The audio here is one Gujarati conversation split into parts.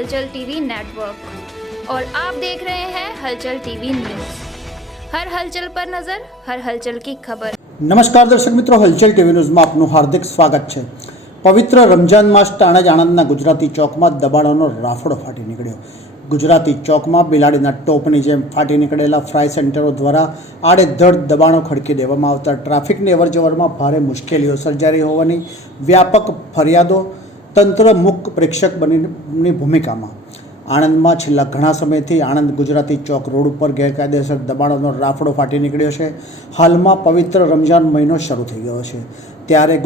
हलचल टीवी नेटवर्क और आप देख रहे हैं हलचल टीवी न्यूज़। हर हलचल पर नजर, हर हलचल की खबर। नमस्कार दर्शक मित्रों, हलचल टीवी न्यूज़માં આપનું હાર્દિક સ્વાગત છે। પવિત્ર રમજાન માસ ટાણે જ આણંદના ગુજરાતી ચોકમાં દબાણોનો રાફડો ફાટી નીકળ્યો। ગુજરાતી ચોકમાં બિલાડીના ટોપની જેમ ફાટી નીકળેલા ફ્રાય સેન્ટરો દ્વારા આડેધડ દબાણો ખડકી દેવામાં આવતા ટ્રાફિકની અવરજવરમાં ભારે મુશ્કેલીઓ સર્જાઈ હોવાની વ્યાપક ફરિયાદો તંત્ર મુખ્ય પ્રેક્ષક બનીની ભૂમિકામાં। આણંદમાં છેલ્લા ઘણા સમયથી આણંદ ગુજરાતી ચોક રોડ ઉપર ગેરકાયદેસર દબાણોનો રાફડો ફાટી નીકળ્યો છે। હાલમાં પવિત્ર રમજાન મહિનો શરૂ થઈ ગયો છે, ત્યારે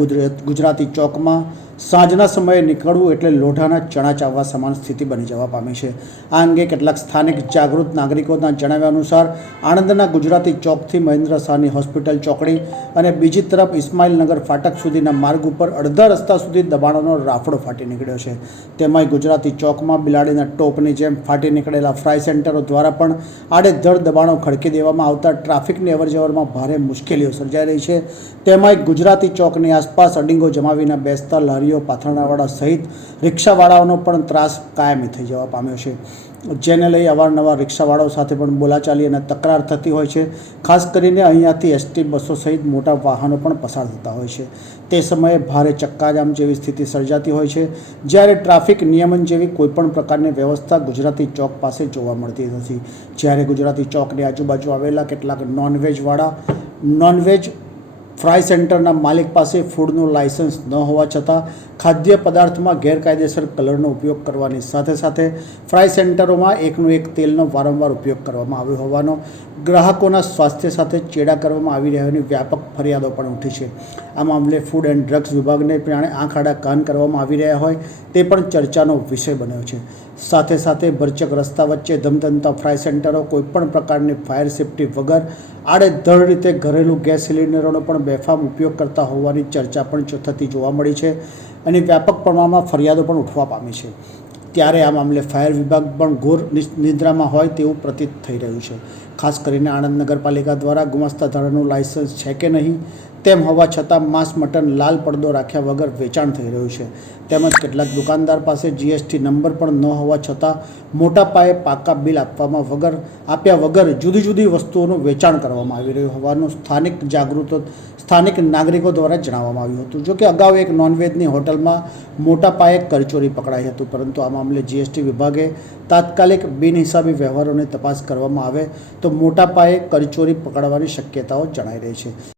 ગુજરાતી ચોકમાં સાંજના સમયે નીકળવું એટલે લોઢાના ચણા ચાવવા સમાન સ્થિતિ બની જવા પામી છે। આ અંગે કેટલાક સ્થાનિક જાગૃત નાગરિકોના જણાવ્યા અનુસાર આણંદના ગુજરાતી ચોકથી મહેન્દ્ર શાહની હોસ્પિટલ ચોકડી અને બીજી તરફ ઇસ્માઇલનગર ફાટક સુધીના માર્ગ ઉપર અડધા રસ્તા સુધી દબાણોનો રાફડો ફાટી નીકળ્યો છે। તેમાંય ગુજરાતી ચોકમાં બિલાડીના ટોપની જેમ ફાટી નીકળેલા ફ્રાય સેન્ટરો દ્વારા પણ આડેધડ દબાણો ખડકી દેવામાં આવતા ટ્રાફિકની અવરજવરમાં ભારે મુશ્કેલીઓ સર્જાઈ રહી છે। તેમાંય ગુજરાતી ચોકની આસપાસ અડીંગો જમાવીને બેસતા લારીઓ, પાથરણાવાળા સહિત રિક્ષાવાળાઓનો પણ ત્રાસ કાયમી થઈ જવા પામ્યો છે, જેને લઈ અવારનવાર રિક્ષાવાળાઓ સાથે પણ બોલાચાલી અને તકરાર થતી હોય છે। ખાસ કરીને અહીંયાથી એસટી બસો સહિત મોટા વાહનો પણ પસાર થતા હોય છે। તે સમયે ભારે ચક્કાજામ જેવી સ્થિતિ સર્જાતી હોય છે, જ્યારે ટ્રાફિક નિયમન જેવી કોઈપણ પ્રકારની વ્યવસ્થા ગુજરાતી ચોક પાસે જોવા મળતી નથી। જ્યારે ગુજરાતી ચોકની આજુબાજુ આવેલા કેટલાક નોનવેજ ફ્રાય સેન્ટરના માલિક પાસે ફૂડનું લાયસન્સ ન હોવા છતાં ખાદ્ય પદાર્થમાં ગેરકાયદેસર કલરનો ઉપયોગ કરવાની સાથે સાથે ફ્રાય સેન્ટરોમાં એકનો એક તેલનો વારંવાર ઉપયોગ કરવામાં આવ્યો હોવાનો ગ્રાહકોના સ્વાસ્થ્ય સાથે ચેડા કરવામાં આવી રહ્યાની વ્યાપક ફરિયાદો પણ ઉઠી છે। આ મામલે ફૂડ એન્ડ ડ્રગ્સ વિભાગને જાણે આંખ આડા કાન કરવામાં આવી રહ્યા હોય તે પણ ચર્ચાનો વિષય બન્યો છે। સાથે સાથે ભરચક રસ્તા વચ્ચે ધમધમતા ફ્રાય સેન્ટરો કોઈપણ પ્રકારની ફાયર સેફ્ટી વગર આડેધડ રીતે ઘરેલું ગેસ સિલિન્ડરોનો પણ બેફામ ઉપયોગ કરતા હોવાની ચર્ચા પણ થતી જોવા મળી છે અને વ્યાપક પ્રમાણમાં ફરિયાદો પણ ઉઠવા પામી છે। ત્યારે આ મામલે ફાયર વિભાગ પણ ઘોર નિદ્રામાં હોય તેવું પ્રતીત થઈ રહ્યું છે। ખાસ કરીને આણંદ નગરપાલિકા દ્વારા ગુમાસ્તા ધારાનું લાયસન્સ છે કે નહીં તેમ હોવા છતાં માંસ મટન લાલ પડદો રાખ્યા વગર વેચાણ થઈ રહ્યું છે, તેમજ કેટલાક દુકાનદાર પાસે જીએસટી નંબર પણ ન હોવા છતાં મોટા પાયે પાકા બિલ આપ્યા વગર જુદી જુદી વસ્તુઓનું વેચાણ કરવામાં આવી રહ્યું હોવાનું સ્થાનિક નાગરિકો દ્વારા જણાવવામાં આવ્યું હતું। જો કે અગાઉ એક નોનવેજની હોટલમાં મોટા પાયે કરચોરી પકડાઈ હતું, પરંતુ આ મામલે જીએસટી વિભાગે તાત્કાલિક બિનહિસાબી વ્યવહારોની તપાસ કરવામાં આવે તો મોટા પાયે કરચોરી પકડવાની શક્યતાઓ જણાઈ રહી છે।